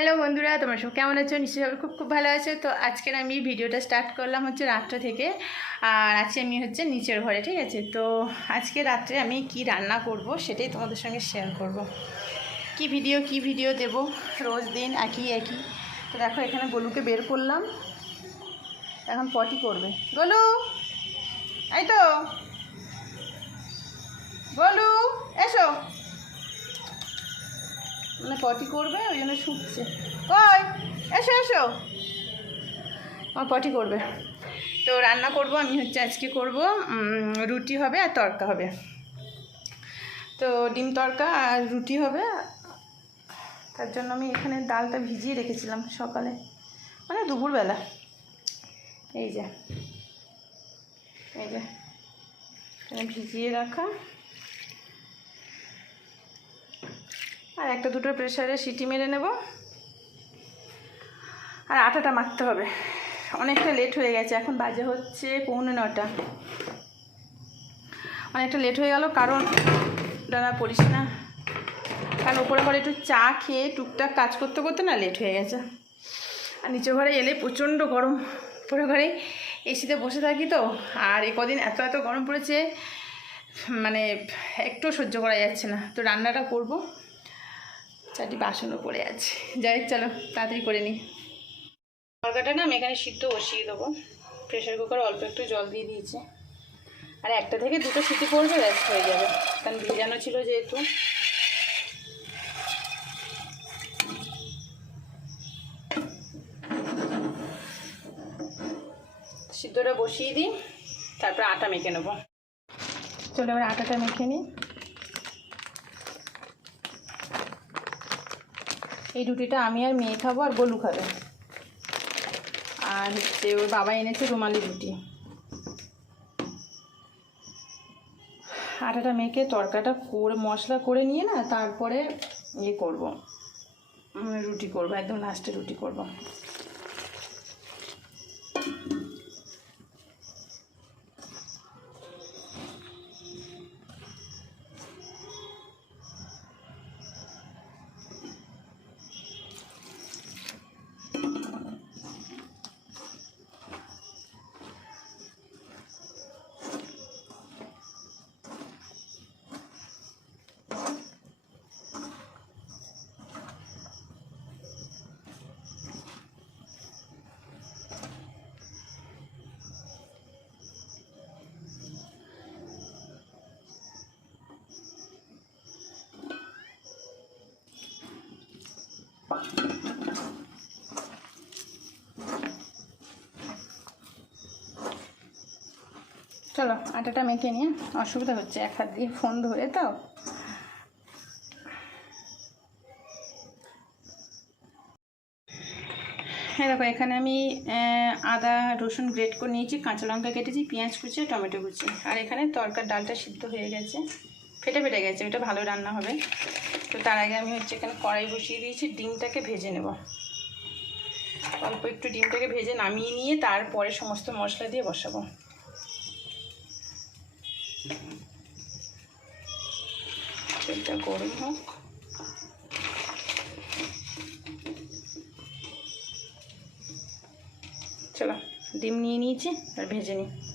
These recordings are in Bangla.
হ্যালো বন্ধুরা, তোমরা সব কেমন আছো? নিশ্চয়ই সবাই খুব খুব ভালো আছো। তো আজকের আমি ভিডিওটা স্টার্ট করলাম হচ্ছে রাতটা থেকে। আর আজকে আমি হচ্ছে নিচের ঘরে, ঠিক আছে? তো আজকে রাত্রে আমি কি রান্না করব সেটাই তোমাদের সঙ্গে শেয়ার করব। কি ভিডিও কি ভিডিও দেব? রোজ দিন একই একই। তো দেখো, এখানে গলুকে বের করলাম। এখন পটি করবে। গোলু! এই তো! গোলু! এসো! মানে পটি করবে, ওই জন্য শুকছে ওই, এসো এসো। আমার পটি করবে। তো রান্না করব, আমি হচ্ছে আজকে করব রুটি হবে আর তরকা হবে। তো ডিম তরকা আর রুটি হবে। তার জন্য আমি এখানে ডালটা ভিজিয়ে রেখেছিলাম সকালে। মানে দুপুরবেলা। এই যে। এই যে। ভিজিয়ে রাখা। আর একটা দুটো প্রেশারে সিটি মেরে নেব। আর আটাটা মাখতে হবে। অনেকটা লেট হয়ে গেছে, এখন বাজে হচ্ছে পৌনে নটা অনেকটা লেট হয়ে গেল, কারণ দাদা পড়িস না। কারণ উপরে ঘরে একটু চা খেয়ে টুকটাক কাজ করতে করতে না লেট হয়ে গেছে। আর নিচে ঘরে এলে প্রচণ্ড গরম। উপরে ঘরে এসিতে বসে থাকি তো, আর এ কদিন এত এত গরম পড়েছে মানে একটু সহ্য করা যাচ্ছে না। তো রান্নাটা করব। চারটি বাসনও পড়ে আছে। যাই হোক, চলো তাড়াতাড়ি করে নিই তরকাটা না আমি এখানে সিদ্ধ বসিয়ে দেবো। প্রেশার কুকার অল্প একটু জল দিয়ে দিয়েছে। আর একটা থেকে দুটো সিটি পড়বে ব্যাস হয়ে যাবে। কারণ ভিজানো ছিল যেহেতু। সিদ্ধটা বসিয়ে দিই তারপর আটা মেখে নেব। চলো এবার আটাটা মেখে নিই এই রুটিটা আমি আর মেয়ে খাব আর গোলু খাবে। আর হচ্ছে ওর বাবা এনেছে রুমালি রুটি। আটাটা মেখে তরকাটা করে, মশলা করে নিয়ে না তারপরে ইয়ে করব। রুটি করব, একদম লাস্টে রুটি করব। চলো আটাটা মেখে নিয়ে, অসুবিধা হচ্ছে, এক হাত দিয়ে ফোন ধরে তো হ্যাঁ দেখো, এখানে আমি আদা, রসুন গ্রেট করে নিয়েছি, কাঁচা লঙ্কা কেটেছি, পেঁয়াজ কুচি, টমেটো কুচি। আর এখানে তরকার ডালটা সিদ্ধ হয়ে গেছে, ফেটে ফেটে গেছে ওটা ভালো রান্না হবে। তো তার আগে আমি হচ্ছে এখানে কড়াই বসিয়ে দিয়েছি, ডিমটাকে ভেজে নেব। অল্প একটু ডিমটাকে ভেজে নামিয়ে নিয়ে তারপরে সমস্ত মশলা দিয়ে বসাবো। তেলটা গরম হোক। চলো ডিম নিয়ে নিয়েছি আর ভেজে নিই।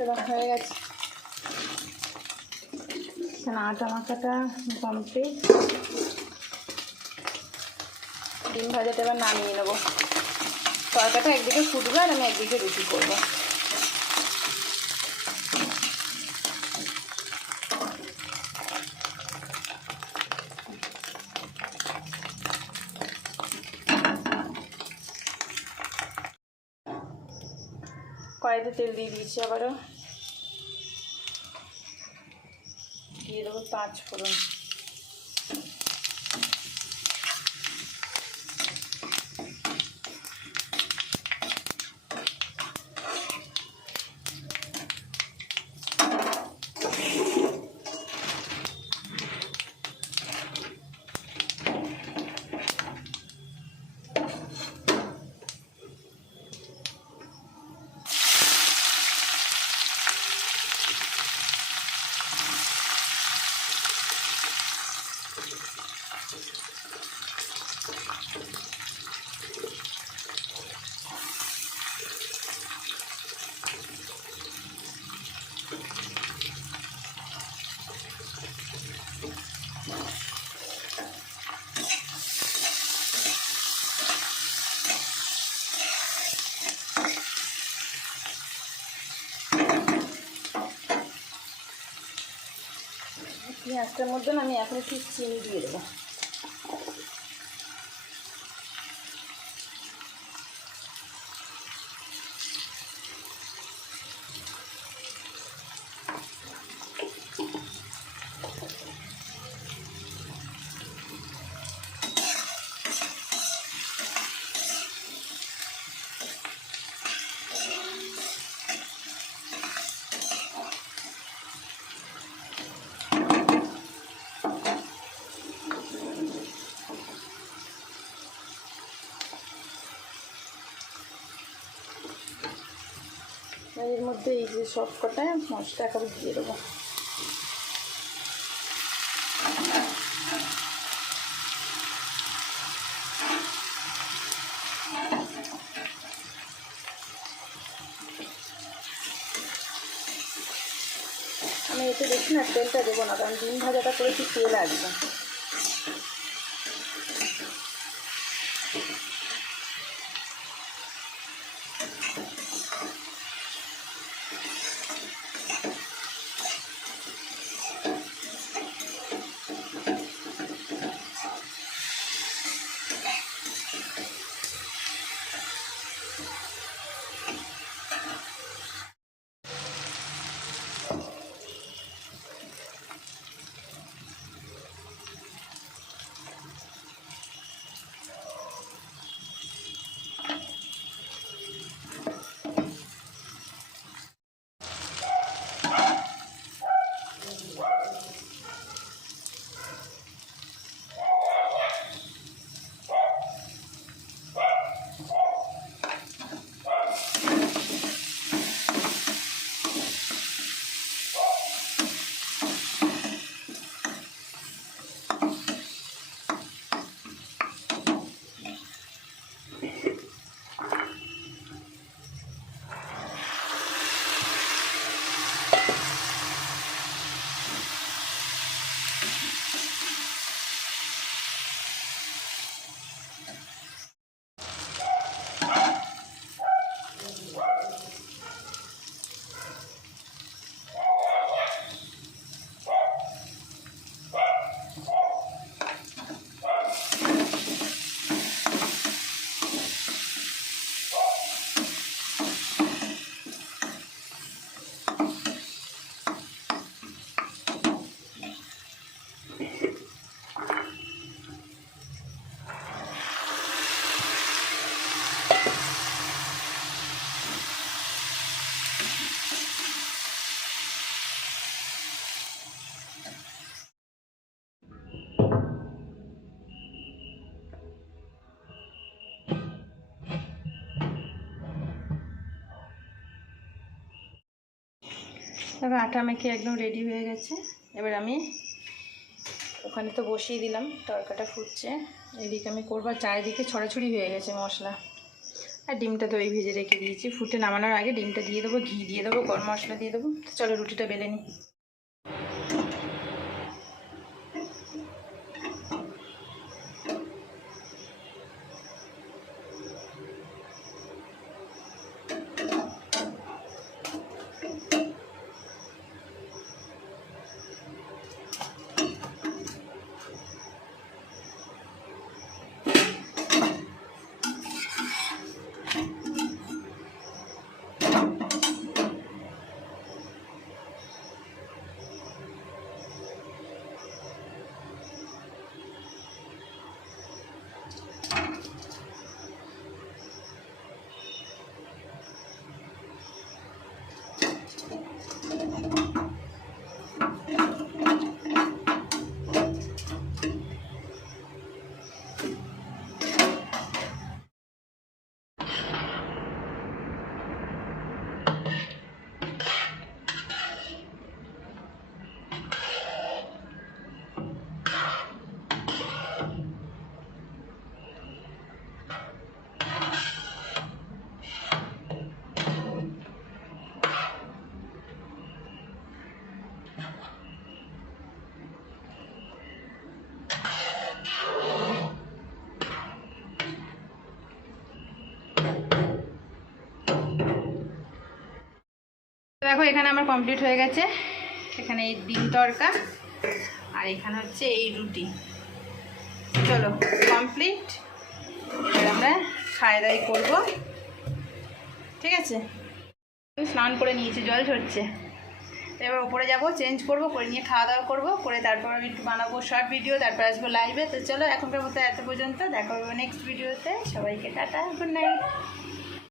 চলো হয়ে গেছে। এখানে আটা মাখাটা কমপ্লিট ডিম ভাজাটা এবার নামিয়ে নেব। তরকাটা একদিকে ফুটবে আর আমি একদিকে রুটি করব। কড়াইতে তেল দিয়ে দিয়েছি আবারও। দিয়ে দেবো পাঁচ ফোড়ন। পেঁয়াজটার মধ্যে না আমি এখন একটু চিনি দিয়ে দেবো এর মধ্যে এই যে সব কটা মশলা একেবারে দিয়ে দেবো। আমি এতে বেশি না, তেলটা দেবো না, কারণ ডিম ভাজাটা করেছি, তেল আসবে। এবার আটা মেখে একদম রেডি হয়ে গেছে। এবার আমি ওখানে তো বসিয়ে দিলাম, তরকাটা ফুটছে। এদিকে আমি করবার চারিদিকে ছড়াছড়ি হয়ে গেছে মশলা। আর ডিমটা তো এই ভেজে রেখে দিয়েছি। ফুটে নামানোর আগে ডিমটা দিয়ে দেবো, ঘি দিয়ে দেবো, গরম মশলা দিয়ে দেবো। চলো রুটিটা বেলে নিই এখানে আমার কমপ্লিট হয়ে গেছে। এখানে এই ডিম তরকা আর এখানে হচ্ছে এই রুটি। চলো কমপ্লিট এবার আমরা খাওয়া দাওয়াই করব। ঠিক আছে? স্নান করে নিয়েছি, জল ঝরছে। এবার উপরে যাব চেঞ্জ করব, করে নিয়ে খাওয়া দাওয়া করব, করে তারপর আমি একটু বানাবো শর্ট ভিডিও তারপর আসব লাইভে তো চলো, এখনকার মতো এত পর্যন্ত, দেখা হবে নেক্সট ভিডিওতে সবাইকে টাটা গুড নাইট